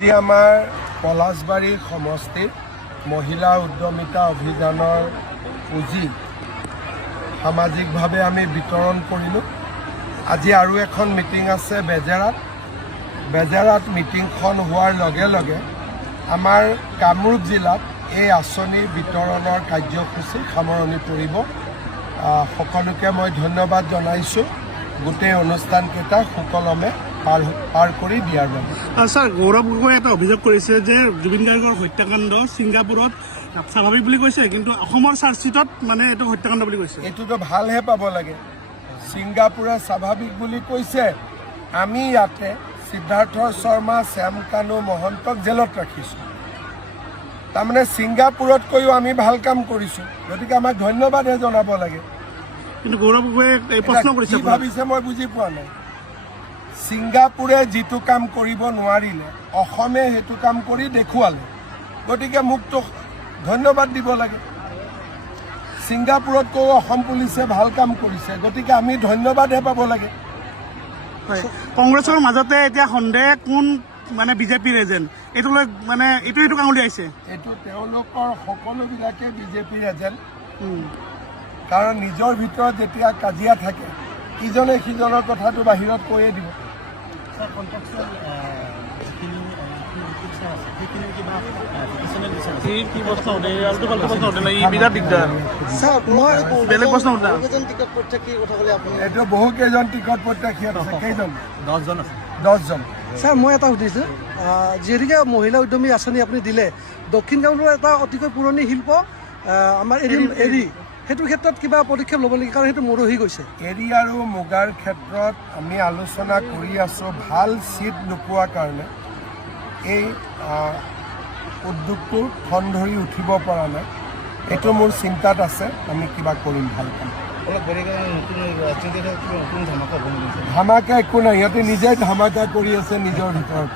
আজি আমাৰ পলাশবাৰী সমষ্টিত মহিলা উদ্যমিতা অভিযানৰ পুঁজি সামাজিকভাৱে আমি বিতৰণ কৰিলোঁ। আজি আৰু এখন মিটিং আছে বেজেৰাত মিটিংখন হোৱাৰ লগে লগে আমাৰ কামৰূপ জিলাত এই আঁচনি বিতৰণৰ কাৰ্যসূচী সামৰণি পৰিব। সকলোকে মই ধন্যবাদ জনাইছোঁ গোটেই অনুষ্ঠানকেইটা সুকলমে পাৰ কৰি দিয়াৰ বাবে। ছাৰ, গৌৰৱ গগৈয়ে এটা অভিযোগ কৰিছে যে জুবিন গাৰ্গৰ হত্যাকাণ্ড ছিংগাপুৰত স্বাভাৱিক বুলি কৈছে, কিন্তু অসমৰ চাৰ্জশ্বিটত মানে এইটো হত্যাকাণ্ড বুলি কৈছে। এইটোতো ভালহে পাব লাগে। ছিংগাপুৰে স্বাভাৱিক বুলি কৈছে, আমি ইয়াতে সিদ্ধাৰ্থ শৰ্মা, শ্যাম কানু মহন্তক জেলত ৰাখিছোঁ। তাৰমানে ছিংগাপুৰতকৈও আমি ভাল কাম কৰিছোঁ, গতিকে আমাক ধন্যবাদহে জনাব লাগে। কিন্তু গৌৰৱ গগৈয়ে এই প্ৰশ্ন কৰিছে, কি ভাবিছে মই বুজি পোৱা নাই। ছিংগাপুৰে যিটো কাম কৰিব নোৱাৰিলে অসমে সেইটো কাম কৰি দেখুৱালে, গতিকে মোকতো ধন্যবাদ দিব লাগে। ছিংগাপুৰতকৈও অসম পুলিচে ভাল কাম কৰিছে, গতিকে আমি ধন্যবাদহে পাব লাগে। কংগ্ৰেছৰ মাজতে এতিয়া সন্দেহ কোন মানে বিজেপিৰ এজেণ্ট, এইটো লৈ মানে এইটো কাম উলিয়াইছে। এইটো তেওঁলোকৰ সকলোবিলাকে বিজেপিৰ এজেণ্ট, কাৰণ নিজৰ ভিতৰত যেতিয়া কাজিয়া থাকে ইজনে সিজনৰ কথাটো বাহিৰত কৈয়ে দিব। এইটো বহু কেইজন টিকট প্ৰত্যাশী আছে। কেইজন? 10জন। ছাৰ, মই এটা সুধিছোঁ, যিহেতুকে মহিলা উদ্যমী আঁচনি আপুনি দিলে, দক্ষিণ কামৰূপৰ এটা অতিকৈ পুৰণি শিল্প আমাৰ এৰী, সেইটো ক্ষেত্ৰত কিবা পদক্ষেপ ল'ব লাগে, কাৰণ সেইটো মৰহি গৈছে। এৰী আৰু মুগাৰ ক্ষেত্ৰত আমি আলোচনা কৰি আছোঁ। ভাল চিট নোপোৱাৰ কাৰণে এই উদ্যোগটো ঠন ধৰি উঠিব পৰা নাই। এইটো মোৰ চিন্তাত আছে, আমি কিবা কৰিম ভাল কাম। ধামাকা একো নাই, সিহঁতে নিজে ধামাকা কৰি আছে নিজৰ ভিতৰত।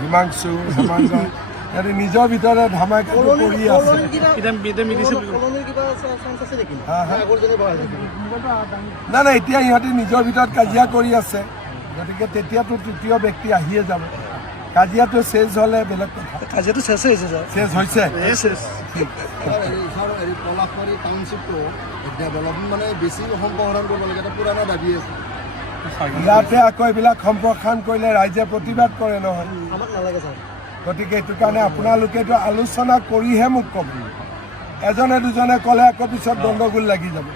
হিমাংশু সিহঁতে নিজৰ ভিতৰত ধামাকা কৰি আছে। নাই, এতিয়া সিহঁতে নিজৰ ভিতৰত কাজিয়া কৰি আছে, গতিকে তেতিয়াতো তৃতীয় ব্যক্তি আহিয়ে যাব। কাজিয়াটো চেজ হ'লে বেলেগ কথা। কাজিয়াটো চেজ হৈছে, ছাৰ। চেজ হৈছে। পলাশবাৰী টাউনশ্বিপটো ডেভেলপমেণ্ট মানে বেছি সম্প্ৰসাৰণ কৰিব লাগে, এটা পুৰণা দাবী আছে। ইয়াতে আকৌ এইবিলাক সম্প্ৰসাৰণ কৰিলে ৰাইজে প্ৰতিবাদ কৰে নহয়, আমাক নালাগে ছাৰ। গতিকে এইটো কাৰণে আপোনালোকেতো আলোচনা কৰিহে মোক ক'ব। এজনে দুজনে ক'লে আকৌ পিছত গণ্ডগোল লাগি যাব।